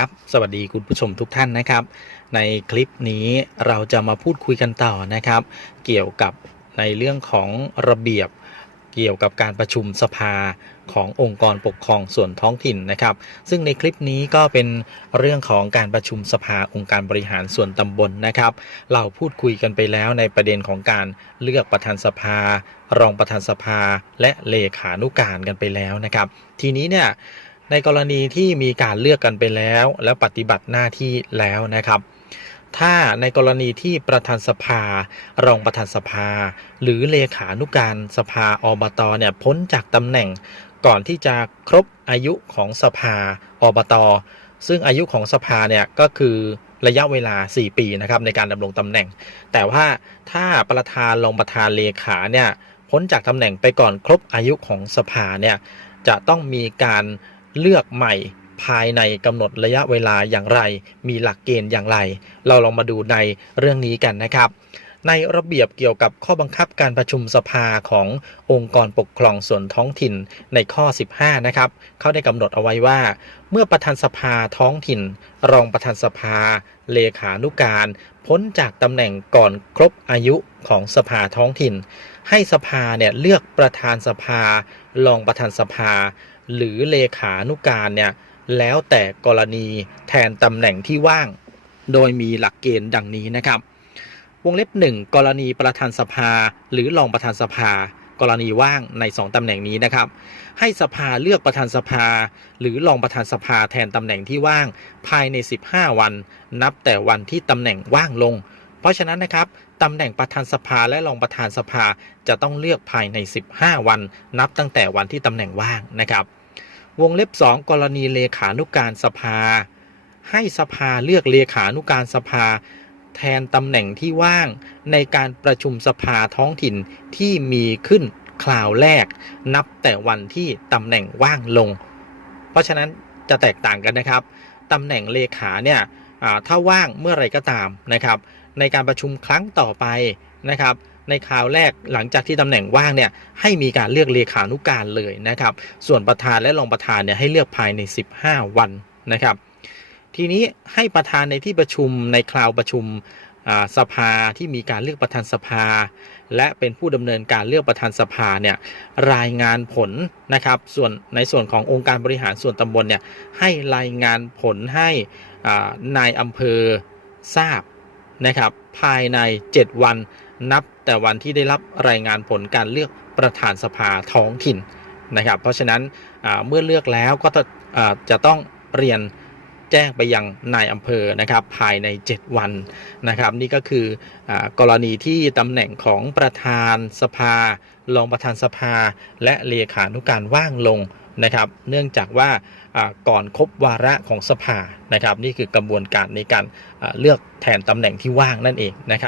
ครับสวัสดีคุณผู้ชมทุกท่านนะครับ ในคลิปนี้เราจะมาพูดคุยกันต่อนะครับ เกี่ยวกับในเรื่องของระเบียบเกี่ยวกับการประชุมสภาขององค์กรปกครองส่วนท้องถิ่นนะครับ ซึ่งในคลิปนี้ก็เป็นเรื่องของการประชุมสภาองค์การบริหารส่วนตำบลนะครับ เราพูดคุยกันไปแล้วในประเด็นของการเลือกประธานสภา รองประธานสภา และเลขานุการกันไปแล้วนะครับ ทีนี้เนี่ย ในกรณีที่มีการเลือกกันไปแล้ว และปฏิบัติหน้าที่แล้วนะครับ ถ้าในกรณีที่ประธานสภา รองประธานสภา หรือเลขานุการสภาอบตเนี่ยพ้นจากตำแหน่งก่อนที่จะครบอายุของสภาอบต ซึ่งอายุของสภาเนี่ยก็คือระยะเวลา 4 ปีนะครับในการดำรงตำแหน่ง แต่ว่าถ้าประธานรองประธานเลขาเนี่ยพ้นจากตำแหน่งไปก่อนครบอายุของสภาเนี่ยจะต้องมีการ เลือกใหม่ภายในกำหนดระยะเวลาอย่างไร มีหลักเกณฑ์อย่างไร เราลองมาดูในเรื่องนี้กันนะครับ ในระเบียบเกี่ยวกับข้อบังคับการประชุมสภาขององค์กรปกครองส่วนท้องถิ่นในข้อ 15 นะครับ เขาได้กำหนดเอาไว้ว่า เมื่อประธานสภาท้องถิ่น รองประธานสภา เลขานุการ พ้นจากตำแหน่งก่อนครบอายุของสภาท้องถิ่น ให้สภาเนี่ยเลือกประธานสภา รองประธานสภา หรือเลขานุการเนี่ยแล้วแต่กรณีแทนตำแหน่งที่ว่าง โดยมีหลักเกณฑ์ดังนี้นะครับ วงเล็บ 1 กรณีประธานสภา หรือรองประธานสภา กรณีว่างใน 2ตำแหน่งนี้นะครับ ให้สภาเลือกประธานสภา หรือรองประธานสภาแทนตำแหน่งที่ว่าง ภายใน 15 วัน นับแต่วันที่ตำแหน่งว่างลง เพราะฉะนั้นนะครับ ตำแหน่งประธานสภาและรองประธานสภาจะต้องเลือกภายใน 15 วัน นับตั้งแต่วันที่ตำแหน่งว่างนะครับ วงเล็บ 2 กรณีเลขานุการสภา ให้สภาเลือกเลขานุการสภา แทนตำแหน่งที่ว่างในการประชุมสภาท้องถิ่นที่มีขึ้นคราวแรก นับแต่วันที่ตำแหน่งว่างลง เพราะฉะนั้นจะแตกต่างกันนะครับตำแหน่งเลขาเนี่ย ถ้าว่างเมื่อไรก็ตามนะครับ ในการประชุมครั้งต่อไปนะครับในคราวแรกหลังจากที่ตำแหน่งว่างเนี่ยให้มีการเลือกเลขานุการเลยนะครับ ส่วนประธานและรองประธานเนี่ยให้เลือกภายใน 15 วันนะครับ ทีนี้ให้ประธานในที่ประชุมในคราวประชุม สภาที่มีการเลือกประธานสภา และเป็นผู้ดำเนินการเลือกประธานสภาเนี่ยรายงานผลนะครับส่วนในส่วนขององค์การบริหารส่วนตำบลเนี่ยให้รายงานผลให้นายอำเภอทราบนะครับภายใน 7 วันนับแต่วันที่ได้รับรายงานผลการเลือกประธานสภาท้องถิ่นนะครับ เพราะฉะนั้นเมื่อเลือกแล้วก็จะต้องเรียน แจ้งไปยังนายอำเภอนะครับภายใน 7 วันนะครับ นี่ก็คืออกรณีที่ตำแหน่งของประธานสภา รองประธานสภา และเลขานุการว่างลงนะครับ เนื่องจากว่าก่อนครบวาระของสภานะครับ นี่คือกระบวนการในการเลือกแทนตำแหน่งที่ว่างนั่นเองนะครับ